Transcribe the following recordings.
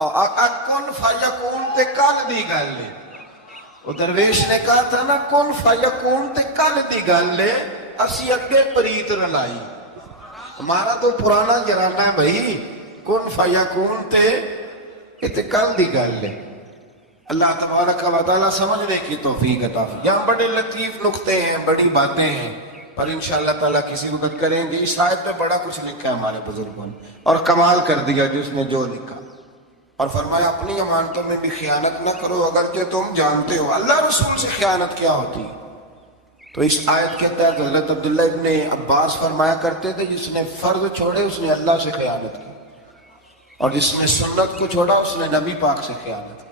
کن فیکون تے کل دی گل ہے. وہ درویش نے کہا تھا نا کن فیکون تے کل دی گل ہے، اسی اگے پریت رلائی. ہمارا تو پرانا جرانا ہے بھائی، کن فیکون تے کل دی گل ہے. اللہ تبارک و تعالیٰ سمجھنے کی توفیق عطا فرمائے. یہاں بڑے لطیف نقطے ہیں، بڑی باتیں ہیں، پر انشاءاللہ تعالیٰ کسی وقت کریں گے. اس آیت میں بڑا کچھ لکھا ہے ہمارے بزرگوں نے، اور کمال کر دیا جس نے جو لکھا. اور فرمایا اپنی امانتوں میں بھی خیانت نہ کرو اگرچہ تم جانتے ہو اللہ رسول سے خیانت کیا ہوتی. تو اس آیت کے تحت حضرت عبداللہ ابن عباس فرمایا کرتے تھے جس نے فرض چھوڑے اس نے اللہ سے خیانت کی، اور جس نے سنت کو چھوڑا اس نے نبی پاک سے خیانت کی.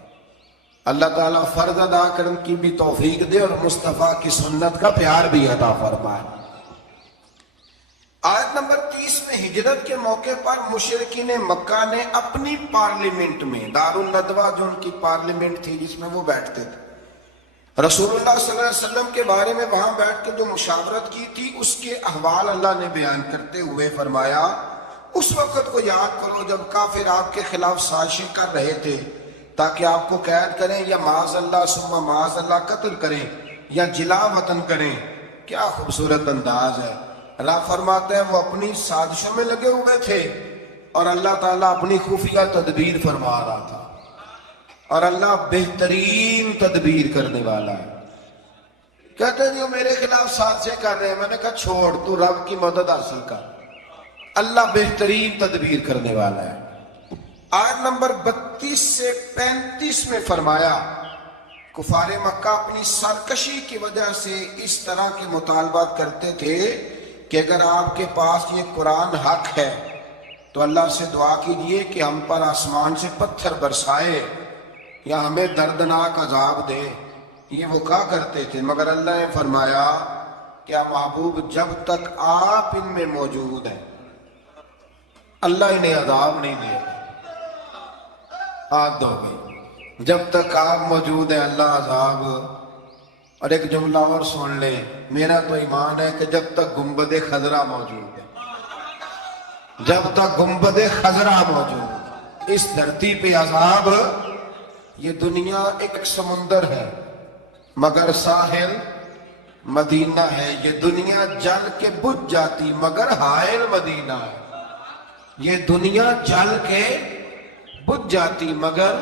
اللہ تعالیٰ فرض ادا کرنے کی بھی توفیق دے اور مصطفیٰ کی سنت کا پیار بھی عطا فرمائے. آیت نمبر 30 میں ہجرت کے موقع پر مشرکین مکہ نے اپنی پارلیمنٹ میں، دار الندوہ جو ان کی پارلیمنٹ تھی جس میں وہ بیٹھتے تھے، رسول اللہ صلی اللہ علیہ وسلم کے بارے میں وہاں بیٹھ کے جو مشاورت کی تھی اس کے احوال اللہ نے بیان کرتے ہوئے فرمایا اس وقت کو یاد کرو جب کافر آپ کے خلاف سازشیں کر رہے تھے تاکہ آپ کو قید کریں یا معاذ اللہ ثم معاذ اللہ قتل کریں یا جلا وطن کریں. کیا خوبصورت انداز ہے. اللہ فرماتے ہیں وہ اپنی سازشوں میں لگے ہوئے تھے اور اللہ تعالیٰ اپنی خفیہ تدبیر فرما رہا تھا، اور اللہ بہترین تدبیر کرنے والا ہے. کہتے ہیں جو میرے خلاف سازشیں کر رہے ہیں، میں نے کہا چھوڑ، تو رب کی مدد حاصل کر، اللہ بہترین تدبیر کرنے والا ہے. آیت نمبر 32 سے 35 میں فرمایا کفار مکہ اپنی سرکشی کی وجہ سے اس طرح کے مطالبات کرتے تھے کہ اگر آپ کے پاس یہ قرآن حق ہے تو اللہ سے دعا کیجئے کہ ہم پر آسمان سے پتھر برسائے یا ہمیں دردناک عذاب دے. یہ وہ کہا کرتے تھے، مگر اللہ نے فرمایا کیا محبوب جب تک آپ ان میں موجود ہیں اللہ انہیں عذاب نہیں دے گا. آت دو گئی جب تک آپ موجود ہیں اللہ عذاب. اور ایک جملہ اور سن لیں، میرا تو ایمان ہے کہ جب تک گنبد خضرا موجود ہے، جب تک گنبد خضرا موجود اس دھرتی پہ عذاب. یہ دنیا ایک سمندر ہے مگر ساحل مدینہ ہے. یہ دنیا جل کے بجھ جاتی مگر حائل مدینہ ہے. یہ دنیا جل کے بجھ جاتی مگر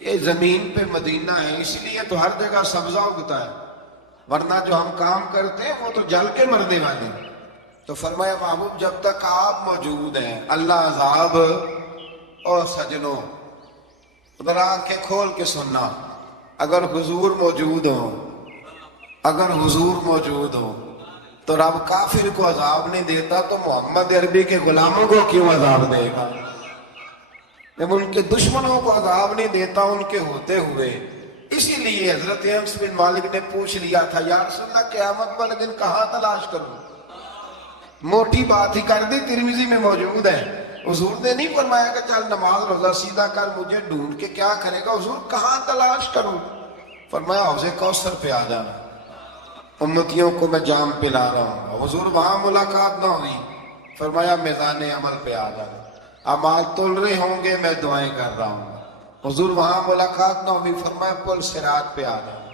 یہ زمین پہ مدینہ ہے. اس لیے تو ہر جگہ سبزہ اگتا ہے، ورنہ جو ہم کام کرتے ہیں وہ تو جل کے مرنے والے. تو فرمایا محبوب جب تک آپ موجود ہیں اللہ عذاب. اور سجنوں ذرا آنکھیں کھول کے سننا، اگر حضور موجود ہو، اگر حضور موجود ہو تو رب کافر کو عذاب نہیں دیتا تو محمد عربی کے غلاموں کو کیوں عذاب دے گا؟ جب ان کے دشمنوں کو عذاب نہیں دیتا ان کے ہوتے ہوئے. اسی لیے حضرت انس بن مالک نے پوچھ لیا تھا یا رسول اللہ قیامت والے دن کہاں تلاش کروں؟ موٹی بات ہی کر دی، ترمذی میں موجود ہے. حضور نے نہیں فرمایا کہ چل نماز روزہ سیدھا کر، مجھے ڈھونڈ کے کیا کرے گا. حضور کہاں تلاش کروں؟ فرمایا حوض کوثر پہ آ جانا، امتیوں کو میں جام پلا رہا ہوں. حضور وہاں ملاقات نہ ہوئی، فرمایا میزان عمل پہ آ جانا، اعمال تول رہے ہوں گے میں دعائیں کر رہا ہوں. حضور وہاں ملاقات نہ ہوئی، فرمایا پل صراط پہ آ جانا،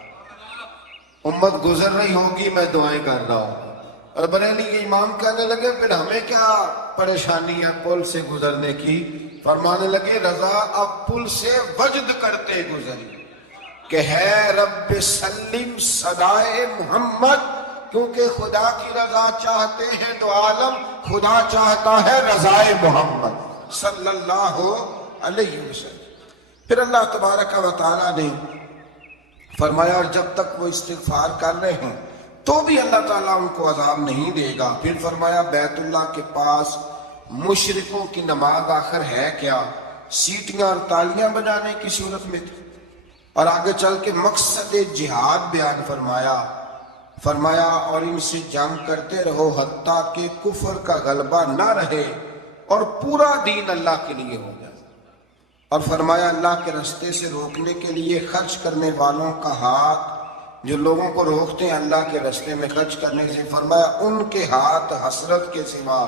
امت گزر رہی ہوگی میں دعائیں کر رہا ہوں. اور بریلی کے امام کہنے لگے پھر ہمیں کیا پریشانی ہے پل سے گزرنے کی؟ فرمانے لگے رضا اب پل سے وجد کرتے گزری کہ ہے رب سلم صدائے محمد، کیونکہ خدا کی رضا چاہتے ہیں تو عالم خدا چاہتا ہے رضائے محمد صلی اللہ علیہ وسلم. پھر اللہ تبارک و تعالیٰ نے فرمایا اور جب تک وہ استغفار کر رہے ہیں تو بھی اللہ تعالیٰ ان کو عذاب نہیں دے گا. پھر فرمایا بیت اللہ کے پاس مشرکوں کی نماز آخر ہے کیا؟ سیٹیاں اور تالیاں بجانے کی صورت میں تھی. اور آگے چل کے مقصد جہاد بیان فرمایا اور ان سے جنگ کرتے رہو حتیٰ کہ کفر کا غلبہ نہ رہے اور پورا دین اللہ کے لیے ہو جائے. اور فرمایا اللہ کے رستے سے روکنے کے لیے خرچ کرنے والوں کا ہاتھ، جو لوگوں کو روکتے ہیں اللہ کے رستے میں خرچ کرنے سے، فرمایا ان کے ہاتھ حسرت کے سوا،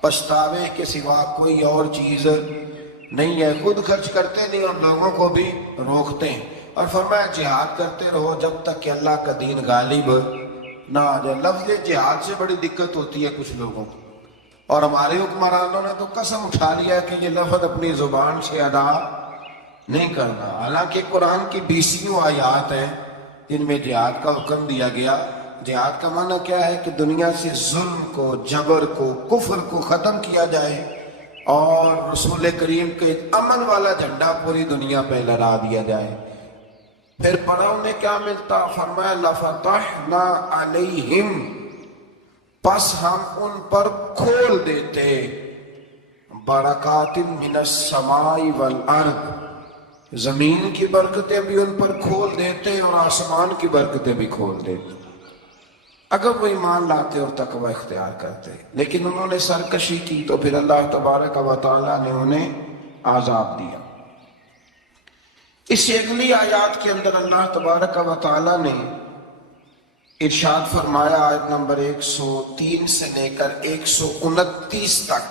پچھتاوے کے سوا کوئی اور چیز نہیں ہے، خود خرچ کرتے نہیں اور لوگوں کو بھی روکتے ہیں۔ اور فرمایا جہاد کرتے رہو جب تک کہ اللہ کا دین غالب نہ آ جائے۔ لفظ جہاد سے بڑی دقت ہوتی ہے کچھ لوگوں کو، اور ہمارے حکمرانوں نے تو قسم اٹھا لیا کہ یہ لفظ اپنی زبان سے ادا نہیں کرنا، حالانکہ قرآن کی 20 آیات ہیں جن میں جہاد کا حکم دیا گیا۔ جہاد کا معنی کیا ہے کہ دنیا سے ظلم کو، جبر کو، کفر کو ختم کیا جائے اور رسول کریم کے امن والا جھنڈا پوری دنیا پہ لہرا دیا جائے۔ پھر پڑھا انہیں کیا ملتا؟ فرمایا لَفَتَحْنَا عَلَيْهِمْ، پس ہم ان پر کھول دیتے برکات من السماء والارض، زمین کی برکتیں بھی ان پر کھول دیتے اور آسمان کی برکتیں بھی کھول دیتے اگر وہ ایمان لاتے اور تقوی اختیار کرتے۔ لیکن انہوں نے سرکشی کی تو پھر اللہ تبارک و تعالیٰ نے انہیں عذاب دیا۔ اس سے اگلی آیات کے اندر اللہ تبارک و تعالیٰ نے ارشاد فرمایا، آیت نمبر 103 سے لے کر 129 تک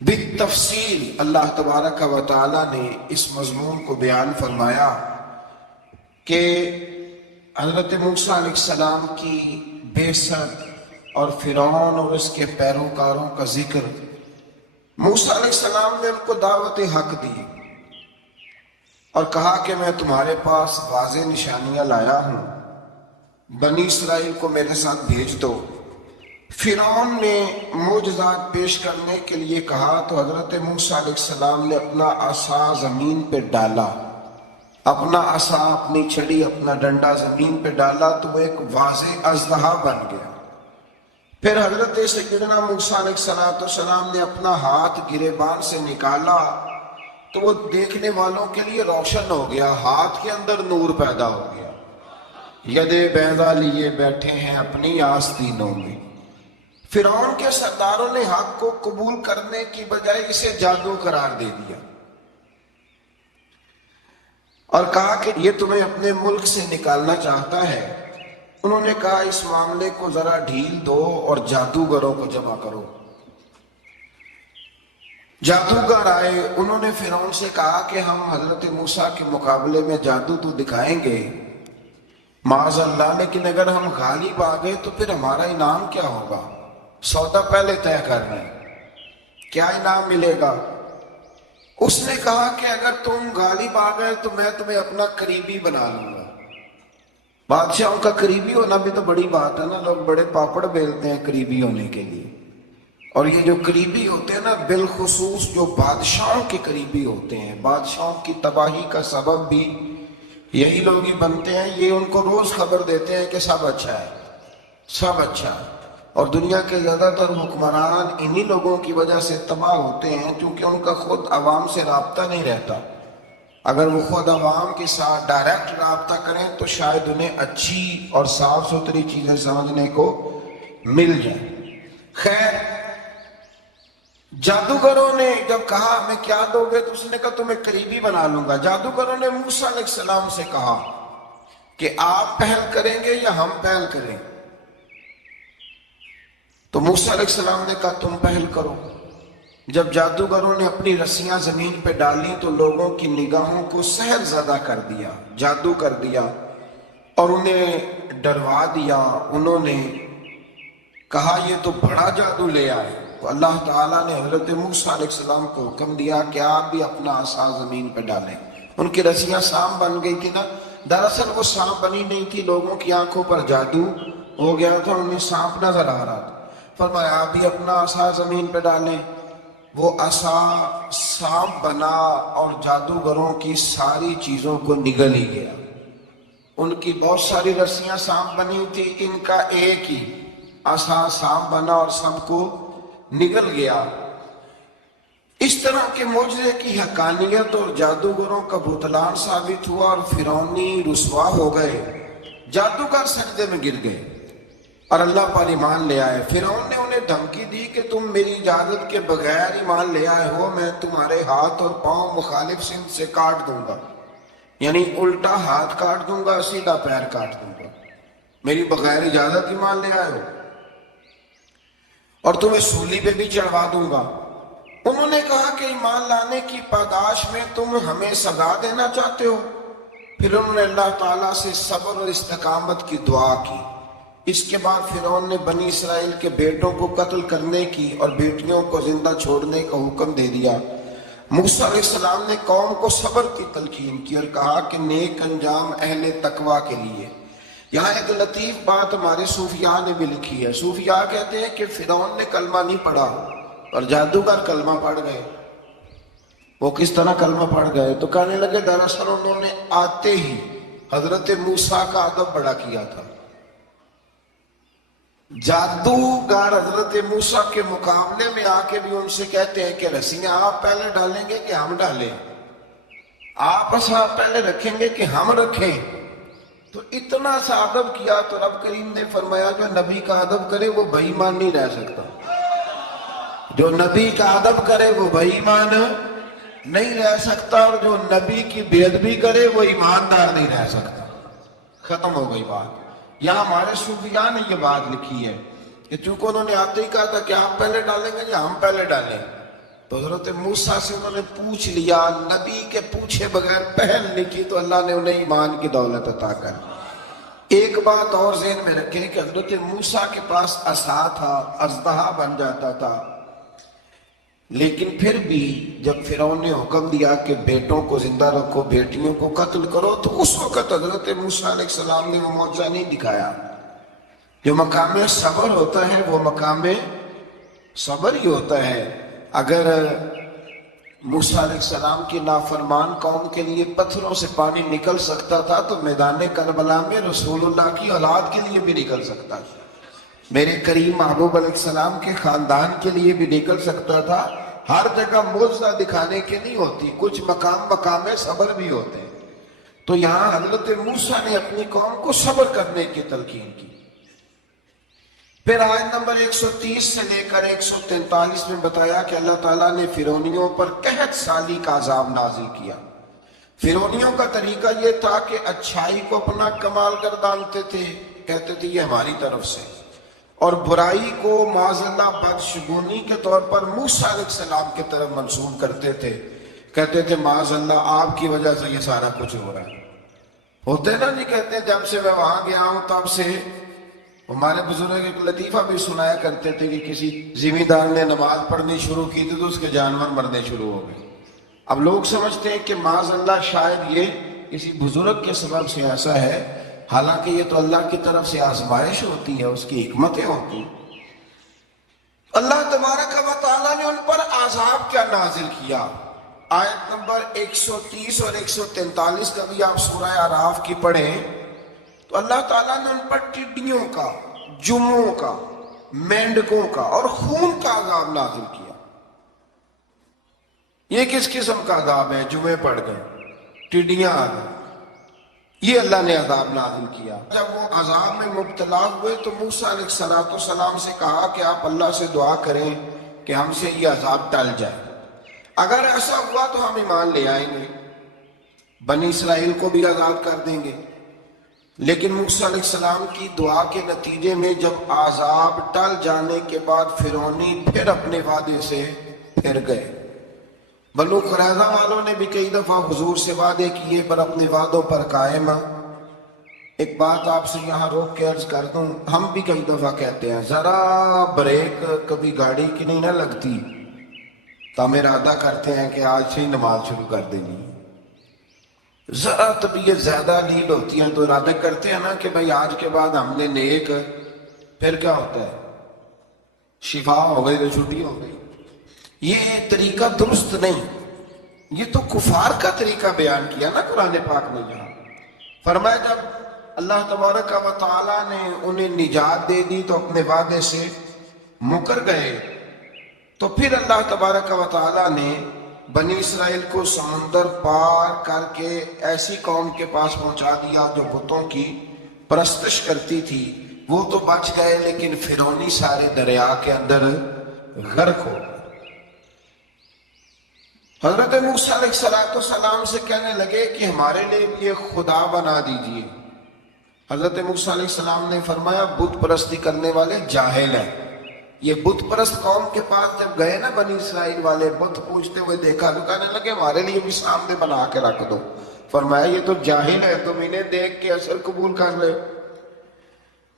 بالتفصیل اللہ تبارک و تعالیٰ نے اس مضمون کو بیان فرمایا کہ حضرت موسیٰ علیہ السلام کی بعثت اور فرعون اور اس کے پیروکاروں کا ذکر۔ موسیٰ علیہ السلام نے ان کو دعوت حق دی اور کہا کہ میں تمہارے پاس واضح نشانیاں لایا ہوں، بنی اسرائیل کو میرے ساتھ بھیج دو۔ فرعون نے معجزات پیش کرنے کے لیے کہا تو حضرت موسیٰ علیہ السلام نے اپنا عصا زمین پہ ڈالا، اپنا عصا، اپنی چھڑی، اپنا ڈنڈا زمین پہ ڈالا تو وہ ایک واضح اژدہا بن گیا۔ پھر حضرت سیدنا موسیٰ علیہ السلام نے اپنا ہاتھ گریبان سے نکالا تو وہ دیکھنے والوں کے لیے روشن ہو گیا، ہاتھ کے اندر نور پیدا ہو گیا۔ ید بیضا لیے بیٹھے ہیں اپنی آستینوں میں۔ فرعون کے سرداروں نے حق کو قبول کرنے کی بجائے اسے جادو قرار دے دیا اور کہا کہ یہ تمہیں اپنے ملک سے نکالنا چاہتا ہے۔ انہوں نے کہا اس معاملے کو ذرا ڈھیل دو اور جادوگروں کو جمع کرو۔ جادوگر آئے، انہوں نے فرعون سے کہا کہ ہم حضرت موسیٰ کے مقابلے میں جادو تو دکھائیں گے معاذ اللہ، لیکن اگر ہم غالب آ گئے تو پھر ہمارا انعام کیا ہوگا؟ سودا پہلے طے کرنا ہے، کیا انعام ملے گا؟ اس نے کہا کہ اگر تم غالب آ گئے تو میں تمہیں اپنا قریبی بنا لوں گا۔ بادشاہوں کا قریبی ہونا بھی تو بڑی بات ہے نا، لوگ بڑے پاپڑ بیلتے ہیں قریبی ہونے کے لیے، اور یہ جو قریبی ہوتے ہیں نا، بالخصوص جو بادشاہوں کے قریبی ہوتے ہیں، بادشاہوں کی تباہی کا سبب بھی یہی لوگ ہی بنتے ہیں۔ یہ ان کو روز خبر دیتے ہیں کہ سب اچھا ہے، سب اچھا ہے، اور دنیا کے زیادہ تر حکمران انہی لوگوں کی وجہ سے تباہ ہوتے ہیں کیونکہ ان کا خود عوام سے رابطہ نہیں رہتا۔ اگر وہ خود عوام کے ساتھ ڈائریکٹ رابطہ کریں تو شاید انہیں اچھی اور صاف ستھری چیزیں سمجھنے کو مل جائیں۔ خیر، جادوگروں نے جب کہا ہمیں کیا دو گے تو اس نے کہا تمہیں قریبی بنا لوں گا۔ جادوگروں نے موسیٰ علیہ السلام سے کہا کہ آپ پہل کریں گے یا ہم پہل کریں؟ تو موسیٰ علیہ السلام نے کہا تم پہل کرو۔ جب جادوگروں نے اپنی رسیاں زمین پہ ڈالی تو لوگوں کی نگاہوں کو سحر زدہ کر دیا، جادو کر دیا اور انہیں ڈروا دیا۔ انہوں نے کہا یہ تو بڑا جادو لے آئے۔ تو اللہ تعالیٰ نے حضرت موسیٰ علیہ السلام کو حکم دیا کہ آپ بھی اپنا عصا زمین پہ ڈالیں۔ ان کی رسیاں سانپ بن گئی تھی نا، دراصل وہ سانپ بنی نہیں تھی، لوگوں کی آنکھوں پر جادو ہو گیا تھا، انہیں سانپ نظر آ رہا تھا۔ فرمایا آپ بھی اپنا عصا زمین پہ ڈالیں۔ وہ عصا سانپ بنا اور جادوگروں کی ساری چیزوں کو نگل ہی گیا۔ ان کی بہت ساری رسیاں سانپ بنی تھی، ان کا ایک ہی عصا سانپ بنا اور سب کو نگل گیا۔ اس طرح کے معجزے کی حقانیت اور جادوگروں کا بطلان ثابت ہوا اور فرعونی رسوا ہو گئے، جادوگر سجدے میں گر گئے اور اللہ پر ایمان لے آئے۔ فرعون نے انہیں دھمکی دی کہ تم میری اجازت کے بغیر ایمان لے آئے ہو، میں تمہارے ہاتھ اور پاؤں مخالف سمت سے کاٹ دوں گا، یعنی الٹا ہاتھ کاٹ دوں گا، سیدھا پیر کاٹ دوں گا، میری بغیر اجازت ایمان لے آئے ہو، اور تمہیں سولی پہ بھی چڑھوا دوں گا۔ انہوں نے کہا کہ ایمان لانے کی پاداش میں تم ہمیں سزا دینا چاہتے ہو؟ پھر انہوں نے اللہ تعالیٰ سے صبر اور استقامت کی دعا کی۔ اس کے بعد فرعون نے بنی اسرائیل کے بیٹوں کو قتل کرنے کی اور بیٹیوں کو زندہ چھوڑنے کا حکم دے دیا۔ موسیٰ علیہ السلام نے قوم کو صبر کی تلقین کی اور کہا کہ نیک انجام اہل تقویٰ کے لیے۔ یہاں ایک لطیف بات ہمارے صوفیاء نے بھی لکھی ہے۔ صوفیاء کہتے ہیں کہ فرعون نے کلمہ نہیں پڑھا اور جادوگر کلمہ پڑھ گئے۔ وہ کس طرح کلمہ پڑھ گئے؟ تو کہنے لگے دراصل انہوں نے آتے ہی حضرت موسیٰ کا ادب بڑا کیا تھا۔ جادوگر حضرت موسیٰ کے مقابلے میں آ کے بھی ان سے کہتے ہیں کہ رسیاں آپ پہلے ڈالیں گے کہ ہم ڈالیں؟ آپس آپ پہلے رکھیں گے کہ ہم رکھیں؟ تو اتنا سا ادب کیا تو رب کریم نے فرمایا جو نبی کا ادب کرے وہ بے ایمان نہیں رہ سکتا۔ جو نبی کا ادب کرے وہ بے ایمان نہیں رہ سکتا، اور جو نبی کی بے ادبی کرے وہ ایماندار نہیں رہ سکتا۔ ختم ہو گئی بات۔ یہاں ہمارے صوفیاء نے یہ بات لکھی ہے کہ چونکہ انہوں نے آتے ہی کہا تھا کہ آپ پہلے ڈالیں گے یا ہم پہلے ڈالیں، تو حضرت موسیٰ سے انہوں نے پوچھ لیا، نبی کے پوچھے بغیر پہل نہیں کی تو اللہ نے انہیں ایمان کی دولت عطا کر۔ ایک بات اور ذہن میں رکھیں کہ حضرت موسیٰ کے پاس عصا تھا، اژدہا بن جاتا تھا، لیکن پھر بھی جب فرعون نے حکم دیا کہ بیٹوں کو زندہ رکھو بیٹیوں کو قتل کرو، تو اس وقت حضرت موسیٰ علیہ السلام نے وہ معجزہ نہیں دکھایا۔ جو مقام صبر ہوتا ہے وہ مقام صبر ہی ہوتا ہے۔ اگر موسیٰ علیہ السلام کی نافرمان قوم کے لیے پتھروں سے پانی نکل سکتا تھا تو میدان کربلا میں رسول اللہ کی اولاد کے لیے بھی نکل سکتا تھا، میرے کریم محبوب علیہ السلام کے خاندان کے لیے بھی نکل سکتا تھا۔ ہر جگہ معجزہ دکھانے کے نہیں ہوتی، کچھ مقام صبر بھی ہوتے ہیں۔ تو یہاں حضرت موسیٰ نے اپنی قوم کو صبر کرنے کی تلقین کی۔ پھر آیت نمبر 130 سے لے کر 143 میں بتایا کہ اللہ تعالیٰ نے فرعونیوں پر قحط سالی کا عذاب نازل کیا۔ فرعونیوں کا طریقہ یہ تھا کہ اچھائی کو اپنا کمال گردانتے تھے، کہتے تھے یہ ہماری طرف سے، اور برائی کو معاذ اللہ بدشگونی کے طور پر موسیٰ علیہ السلام کی طرف منسوب کرتے تھے، کہتے تھے معاذ اللہ آپ کی وجہ سے یہ سارا کچھ ہو رہا ہے۔ ہوتے نا جی، کہتے ہیں جب سے میں وہاں گیا ہوں تب سے، ہمارے بزرگ ایک لطیفہ بھی سنایا کرتے تھے کہ کسی زمیندار نے نماز پڑھنی شروع کی تھی تو اس کے جانور مرنے شروع ہو گئے۔ اب لوگ سمجھتے ہیں کہ معاذ اللہ شاید یہ کسی بزرگ کے سبب سے ایسا ہے، حالانکہ یہ تو اللہ کی طرف سے آزمائش ہوتی ہے، اس کی حکمتیں ہوتی ہیں۔ اللہ تبارک و تعالیٰ نے ان پر عذاب کیا نازل کیا؟ آیت نمبر 130 اور 143 کا بھی آپ سورہ اعراف کی پڑھیں تو اللہ تعالیٰ نے ان پر ٹڈیوں کا، جموں کا، مینڈکوں کا اور خون کا عذاب نازل کیا۔ یہ کس قسم کا عذاب ہے؟ جمعے پڑ گئے، ٹڈیاں آ گئیں، یہ اللہ نے عذاب نازل کیا۔ جب وہ عذاب میں مبتلا ہوئے تو موسیٰ علیہ السلام سے کہا کہ آپ اللہ سے دعا کریں کہ ہم سے یہ عذاب ٹل جائے، اگر ایسا ہوا تو ہم ایمان لے آئیں گے، بنی اسرائیل کو بھی آزاد کر دیں گے۔ لیکن موسیٰ علیہ السلام کی دعا کے نتیجے میں جب عذاب ٹل جانے کے بعد فرعونی پھر اپنے وعدے سے پھر گئے۔ بنو قریظہ والوں نے بھی کئی دفعہ حضور سے وعدے کیے پر اپنے وعدوں پر قائم۔ ایک بات آپ سے یہاں روک کے عرض کر دوں، ہم بھی کئی دفعہ کہتے ہیں ذرا بریک کبھی گاڑی کی نہیں نہ لگتی تو ہم ارادہ کرتے ہیں کہ آج سے ہی نماز شروع کر دینی، ذرا طبیعت زیادہ لیڈ ہوتی ہے تو ارادہ کرتے ہیں نا کہ بھائی آج کے بعد ہم نے نیک، پھر کیا ہوتا ہے شفا ہو گئی تو چھٹی ہو گئی۔ یہ طریقہ درست نہیں، یہ تو کفار کا طریقہ بیان کیا نا قرآن پاک نے۔ جہاں فرمایا جب اللہ تبارک و تعالیٰ نے انہیں نجات دے دی تو اپنے وعدے سے مکر گئے، تو پھر اللہ تبارک و تعالیٰ نے بنی اسرائیل کو سمندر پار کر کے ایسی قوم کے پاس پہنچا دیا جو بتوں کی پرستش کرتی تھی۔ وہ تو بچ گئے لیکن فرعونی سارے دریا کے اندر غرق ہو گئے۔ حضرت موسیٰ علیہ السلام سے کہنے لگے کہ ہمارے لیے بھی ایک خدا بنا دیجئے۔ حضرت موسیٰ علیہ السلام نے فرمایا بت پرستی کرنے والے جاہل ہیں، یہ بت پرست قوم کے پاس جب گئے نا بنی اسرائیل والے، بت پوجتے ہوئے دیکھا تو کہنے لگے ہمارے لیے بھی سامنے بنا کے رکھ دو۔ فرمایا یہ تو جاہل ہے، تم انہیں دیکھ کے اثر قبول کر رہے ہو،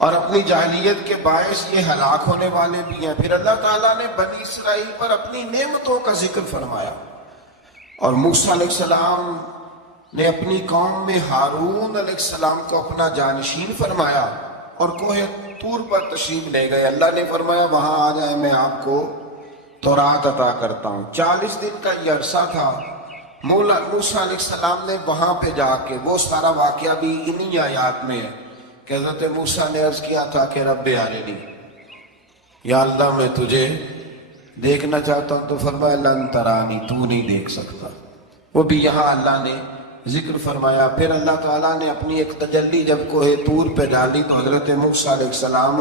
اور اپنی جاہلیت کے باعث یہ ہلاک ہونے والے بھی ہیں۔ پھر اللہ تعالیٰ نے بنی اسرائیل پر اپنی نعمتوں کا ذکر فرمایا، اور موسیٰ علیہ السلام نے اپنی قوم میں ہارون علیہ السلام کو اپنا جانشین فرمایا اور کوہ طور پر تشریف لے گئے۔ اللہ نے فرمایا وہاں آ جائے، میں آپ کو تورات عطا کرتا ہوں۔ 40 دن کا یہ عرصہ تھا۔ موسیٰ علیہ السلام نے وہاں پہ جا کے، وہ سارا واقعہ بھی انہی آیات میں ہے کہ حضرت موسیٰ نے عرض کیا تھا کہ رب ارنی، یا اللہ میں تجھے دیکھنا چاہتا ہوں، تو فرمایا لن ترانی، تو نہیں دیکھ سکتا۔ وہ بھی یہاں اللہ نے ذکر فرمایا۔ پھر اللہ تعالیٰ نے اپنی ایک تجلی جب کوہ طور پہ ڈالی تو حضرت موسیٰ علیہ السلام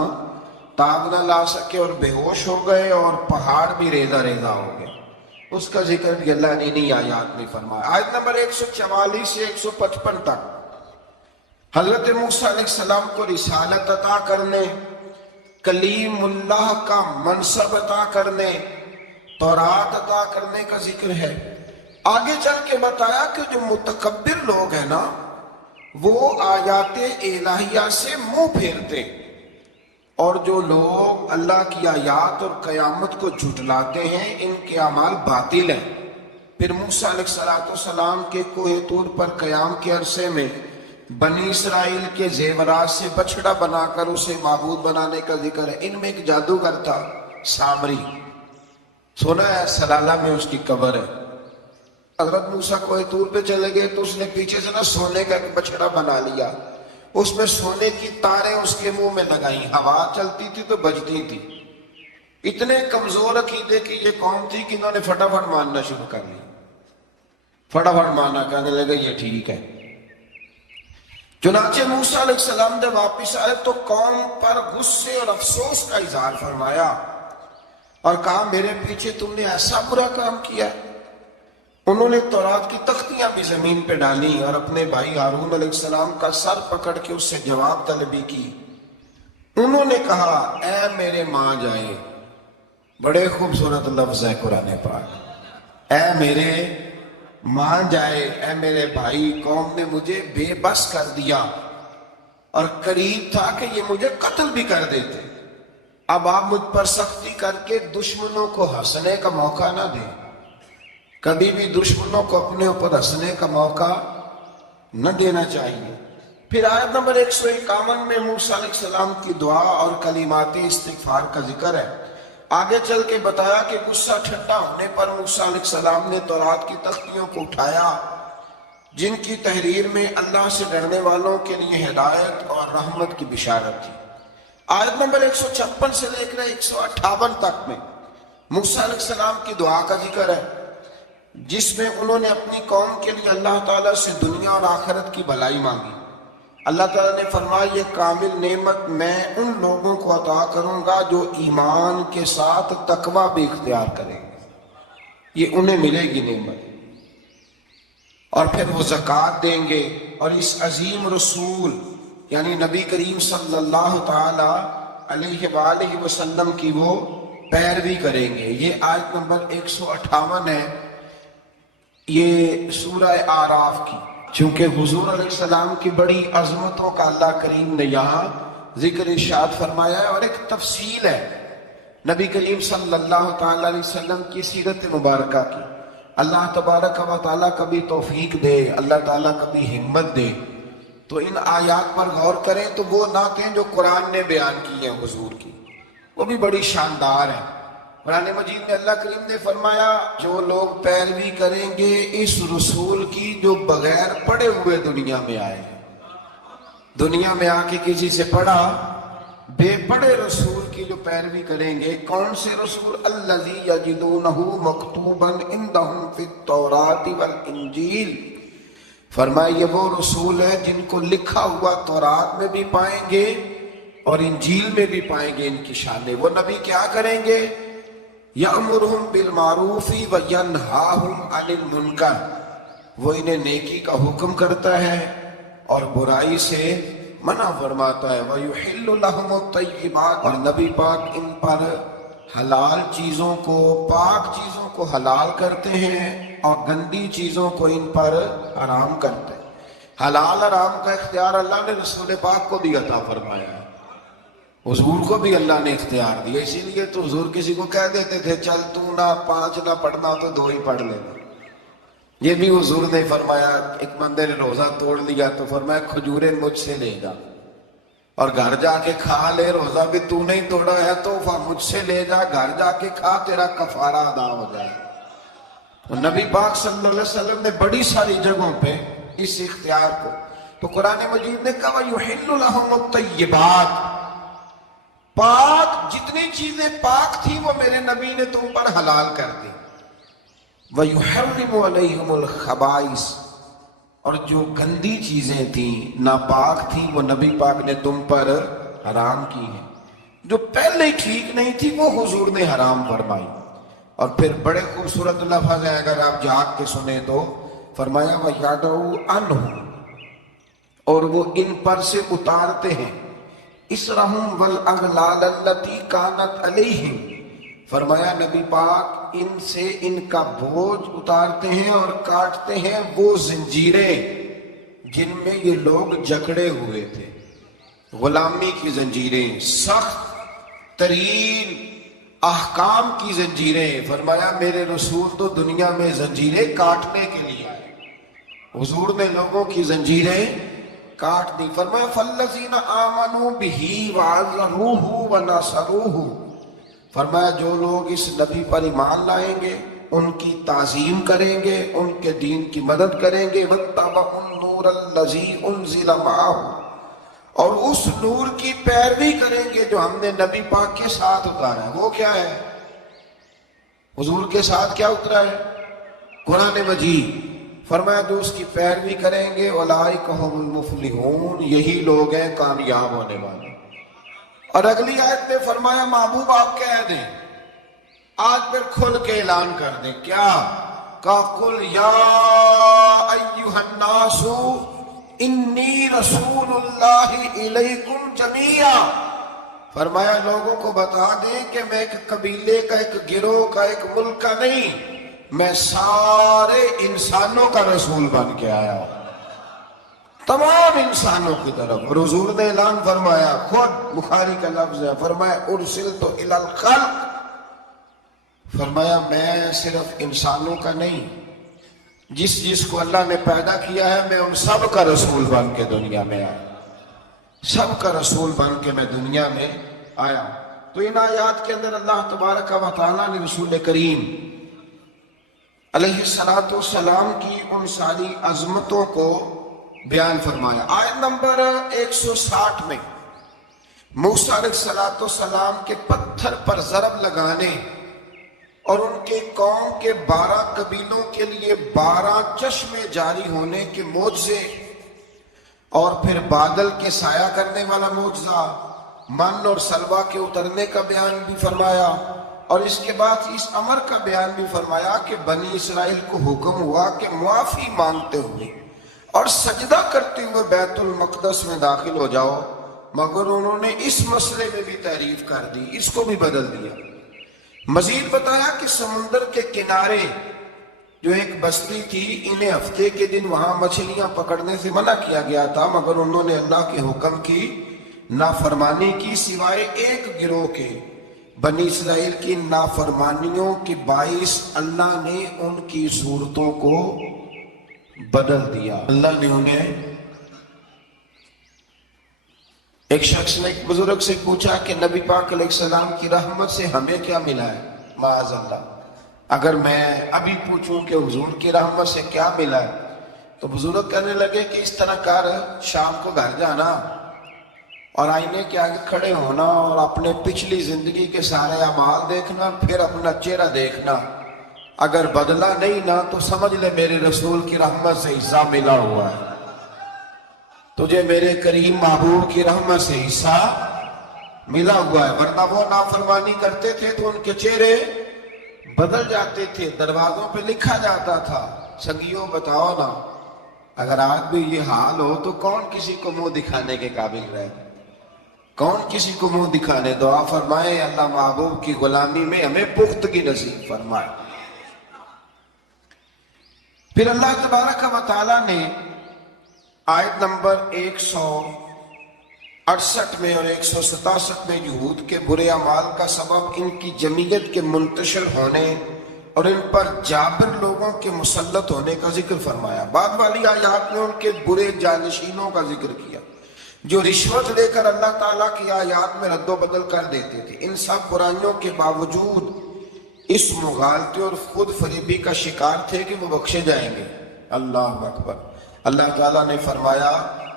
تاب نہ لا سکے اور بے ہوش ہو گئے، اور پہاڑ بھی ریزہ ریزہ ہو گئے۔ اس کا ذکر بھی اللہ نے انہی آیات میں فرمایا۔ آیت نمبر 144 سے 155 تک حضرت موسیٰ علیہ السلام کو رسالت عطا کرنے، کلیم اللہ کا منصب عطا کرنے، تورات عطا کرنے کا ذکر ہے۔ آگے چل کے بتایا کہ جو متکبر لوگ ہیں نا، وہ آیات الہیہ سے منہ پھیرتے، اور جو لوگ اللہ کی آیات اور قیامت کو جھٹلاتے ہیں ان کے اعمال باطل ہیں۔ پھر موسیٰ علیہ السلام کے کوہ طور پر قیام کے عرصے میں بنی اسرائیل کے زیورات سے بچڑا بنا کر اسے معبود بنانے کا ذکر ہے۔ ان میں ایک جادوگر تھا سامری، سنا ہے سلالہ میں اس کی قبر ہے۔ حضرت موسیٰ کوہ طور پہ چلے گئے تو اس نے پیچھے سے نا سونے کا ایک بچڑا بنا لیا، اس میں سونے کی تاریں اس کے منہ میں لگائیں، ہوا چلتی تھی تو بجتی تھی۔ اتنے کمزور عقیدے کی یہ قوم تھی کہ انہوں نے فٹافٹ ماننا شروع کر لیا، فٹافٹ ماننا، کہنے لگے یہ ٹھیک ہے۔ چنانچہ موسیٰ علیہ السلام جب واپس آئے تو قوم پر غصے اور افسوس کا اظہار فرمایا اور کہا میرے پیچھے تم نے ایسا برا کام کیا۔ انہوں نے تورات کی تختیاں بھی زمین پہ ڈالی اور اپنے بھائی ہارون علیہ السلام کا سر پکڑ کے اس سے جواب طلبی کی۔ انہوں نے کہا اے میرے ماں جائے، بڑے خوبصورت لفظ ہے قرآن پاک، اے میرے ماں جائے، اے میرے بھائی، قوم نے مجھے بے بس کر دیا اور قریب تھا کہ یہ مجھے قتل بھی کر دیتے۔ اب آپ مجھ پر سختی کر کے دشمنوں کو ہنسنے کا موقع نہ دیں، کبھی بھی دشمنوں کو اپنے اوپر ہنسنے کا موقع نہ دینا چاہیے۔ پھر آیت نمبر 151 میں موسیٰ علیہ السلام کی دعا اور کلمات استغفار کا ذکر ہے۔ آگے چل کے بتایا کہ غصہ ٹھنڈا ہونے پر موسیٰ علیہ السلام نے تورات کی تختیوں کو اٹھایا، جن کی تحریر میں اللہ سے ڈرنے والوں کے لیے ہدایت اور رحمت کی بشارت تھی۔ آیت نمبر 156 سے لے کر 158 تک میں موسیٰ علیہ السلام کی دعا کا ذکر ہے، جس میں انہوں نے اپنی قوم کے لیے اللہ تعالیٰ سے دنیا اور آخرت کی بھلائی مانگی۔ اللہ تعالیٰ نے فرمایا یہ کامل نعمت میں ان لوگوں کو عطا کروں گا جو ایمان کے ساتھ تقوی بھی اختیار کریں گے، یہ انہیں ملے گی نعمت، اور پھر وہ زکوٰۃ دیں گے اور اس عظیم رسول یعنی نبی کریم صلی اللہ تعالی علیہ وآلہ وسلم کی وہ پیروی کریں گے۔ یہ آیت نمبر 158 ہے، یہ سورہ آراف کی۔ چونکہ حضور علیہ السلام کی بڑی عظمتوں کا اللہ کریم نے یہاں ذکر ارشاد فرمایا ہے، اور ایک تفصیل ہے نبی کریم صلی اللہ تعالی علیہ وسلم کی سیرت مبارکہ کی۔ اللہ تبارک و تعالیٰ کبھی توفیق دے، اللہ تعالیٰ کبھی ہمت دے تو ان آیات پر غور کریں تو وہ نعتیں جو قرآن نے بیان کی ہیں حضور کی، وہ بھی بڑی شاندار ہیں۔ قرآن مجید میں اللہ کریم نے فرمایا جو لوگ پیروی کریں گے اس رسول کی جو بغیر پڑھے ہوئے دنیا میں آئے ہیں، دنیا میں آ کے کسی سے پڑھا، بے پڑھے رسول کی جو پیروی کریں گے۔ کون سے رسول؟ الذی یجدونہ مکتوبا عندہم فی التوراۃ والانجیل، فرمایا یہ وہ رسول ہے جن کو لکھا ہوا تورات میں بھی پائیں گے اور انجیل میں بھی پائیں گے ان کی شانیں۔ وہ نبی کیا کریں گے؟ یأمرہم بالمعروف وینہاہم عن المنکر، وہ انہیں نیکی کا حکم کرتا ہے اور برائی سے منع فرماتا ہے۔ وَيُحِلُّ لَهُمُ الطَّيِّبَاتِ، اور نبی پاک ان پر حلال چیزوں کو، پاک چیزوں کو حلال کرتے ہیں اور گندی چیزوں کو ان پر حرام کرتے ہیں۔ حلال حرام کا اختیار اللہ نے رسول پاک کو بھی عطا فرمایا ہے، حضور کو بھی اللہ نے اختیار دیا، اسی لیے تو حضور کسی کو کہہ دیتے تھے چل تو نہ 5 نہ پڑھنا تو 2 ہی پڑھ لینا۔ یہ بھی حضور نے فرمایا، ایک بندے نے روزہ توڑ لیا تو فرمایا کھجوریں مجھ سے لے جا اور گھر جا کے کھا لے، روزہ بھی تو نہیں توڑا ہے تو مجھ سے لے جا، گھر جا کے کھا، تیرا کفارہ ادا ہو جائے۔ تو نبی پاک صلی اللہ علیہ وسلم نے بڑی ساری جگہوں پہ اس اختیار کو، تو قرآن مجید نے کہا وَيُحِلُّ لَهُمُ الطَّيِّبَاتِ، پاک جتنی چیزیں پاک تھی وہ میرے نبی نے تم پر حلال کر دی۔ وَيُحَرِّمُ عَلَيْهِمُ الْخَبَائِثَ، اور جو گندی چیزیں تھیں، ناپاک تھیں، وہ نبی پاک نے تم پر حرام کی ہیں۔ جو پہلے ٹھیک نہیں تھی وہ حضور نے حرام فرمائی۔ اور پھر بڑے خوبصورت لفظ ہیں، اگر آپ جاگ کے سنیں تو فرمایا وَيَدْعُ عَنْهُ، اور وہ ان پر سے اتارتے ہیں اِسْرَهُمْ وَالْأَغْلَالَ الَّتِي كَانَتْ عَلَيْهِمْ، فرمایا نبی پاک ان سے ان کا بوجھ اتارتے ہیں اور کاٹتے ہیں وہ زنجیریں جن میں یہ لوگ جکڑے ہوئے تھے، غلامی کی زنجیریں، سخت ترین احکام کی زنجیریں۔ فرمایا میرے رسول تو دنیا میں زنجیریں کاٹنے کے لیے آئے، حضور نے لوگوں کی زنجیریں کاٹ دی۔ فرمایا فَالَّذِينَ آمَنُوا بِهِ وَعَزَّرُوهُ وَنَصَرُوهُ، فرمایا جو لوگ اس نبی پر ایمان لائیں گے، ان کی تعظیم کریں گے، ان کے دین کی مدد کریں گے، وَاتَّبَعُوا النُّورَ الَّذِي أُنزِلَ مَعَهُ، اور اس نور کی پیروی کریں گے جو ہم نے نبی پاک کے ساتھ اتارا ہے۔ وہ کیا ہے؟ حضور کے ساتھ کیا اترا ہے؟ قرآن مجید۔ فرمایا جو اس کی پیروی کریں گے اولئک ھم المفلحون، یہی لوگ ہیں کامیاب ہونے والے۔ اور اگلی آیت میں فرمایا محبوب آپ کہہ دیں، آج پھر کھل کے اعلان کر دیں، کیا؟ قُلْ يَا أَيُّهَا النَّاسُ إِنِّي رَسُولُ اللَّهِ إِلَيْكُمْ جَمِيعًا، فرمایا لوگوں کو بتا دیں کہ میں ایک قبیلے کا، ایک گروہ کا، ایک ملک کا نہیں، میں سارے انسانوں کا رسول بن کے آیا ہوں، تمام انسانوں کی طرف۔ اور حضور نے اعلان فرمایا، خود بخاری کا لفظ ہے، فرمایا ارسلت الی الخلق، فرمایا میں صرف انسانوں کا نہیں، جس کو اللہ نے پیدا کیا ہے میں ان سب کا رسول بن کے دنیا میں آیا، سب کا رسول بن کے میں دنیا میں آیا۔ تو ان آیات کے اندر اللہ تبارک و تعالیٰ نے رسول کریم علیہ السلام کی ان ساری عظمتوں کو بیان فرمایا۔ آیت نمبر 160 میں موسیٰ علیہ السلام کے پتھر پر ضرب لگانے اور ان کے قوم کے 12 قبیلوں کے لیے 12 چشمے جاری ہونے کے معجزے، اور پھر بادل کے سایہ کرنے والا معجزہ، من اور سلوہ کے اترنے کا بیان بھی فرمایا، اور اس کے بعد اس امر کا بیان بھی فرمایا کہ بنی اسرائیل کو حکم ہوا کہ معافی مانگتے ہوئے اور سجدہ کرتے ہوئے بیت المقدس میں داخل ہو جاؤ، مگر انہوں نے اس مسئلے میں بھی تحریف کر دی، اس کو بھی بدل دیا۔ مزید بتایا کہ سمندر کے کنارے جو ایک بستی تھی، انہیں ہفتے کے دن وہاں مچھلیاں پکڑنے سے منع کیا گیا تھا، مگر انہوں نے اللہ کے حکم کی نافرمانی کی، سوائے ایک گروہ کے۔ بنی اسرائیل کی نافرمانیوں کے باعث اللہ نے ان کی صورتوں کو بدل دیا۔ اللہ نے انہیں، ایک شخص نے ایک بزرگ سے پوچھا کہ نبی پاک علیہ السلام کی رحمت سے ہمیں کیا ملا ہے؟ معاذ اللہ، اگر میں ابھی پوچھوں کہ حضور کی رحمت سے کیا ملا ہے، تو بزرگ کہنے لگے کہ اس طرح کر، شام کو گھر جانا اور آئینے کے آگے کھڑے ہونا اور اپنے پچھلی زندگی کے سارے اعمال دیکھنا، پھر اپنا چہرہ دیکھنا، اگر بدلہ نہیں نا تو سمجھ لے میرے رسول کی رحمت سے حصہ ملا ہوا ہے، تجھے میرے کریم محبوب کی رحمت سے حصہ ملا ہوا ہے۔ ورنہ وہ نافرمانی کرتے تھے تو ان کے چہرے بدل جاتے تھے، دروازوں پہ لکھا جاتا تھا۔ سنگیوں بتاؤ نا، اگر آج بھی یہ حال ہو تو کون کسی کو منہ دکھانے کے قابل رہے؟ کون کسی کو منہ دکھانے؟ دعا فرمائے اللہ محبوب کی غلامی میں ہمیں پختگی نصیب فرمائے۔ پھر اللہ تبارک و تعالی نے آیت نمبر 168 میں اور 167 میں یہود کے برے اعمال کا سبب ان کی جمعیت کے منتشر ہونے اور ان پر جابر لوگوں کے مسلط ہونے کا ذکر فرمایا۔ بعد والی آیات میں ان کے برے جانشینوں کا ذکر کیا جو رشوت لے کر اللہ تعالیٰ کی آیات میں رد و بدل کر دیتے تھے۔ ان سب برائیوں کے باوجود اس مغالطے اور خود فریبی کا شکار تھے کہ وہ بخشے جائیں گے۔ اللہ اکبر۔ اللہ تعالیٰ نے فرمایا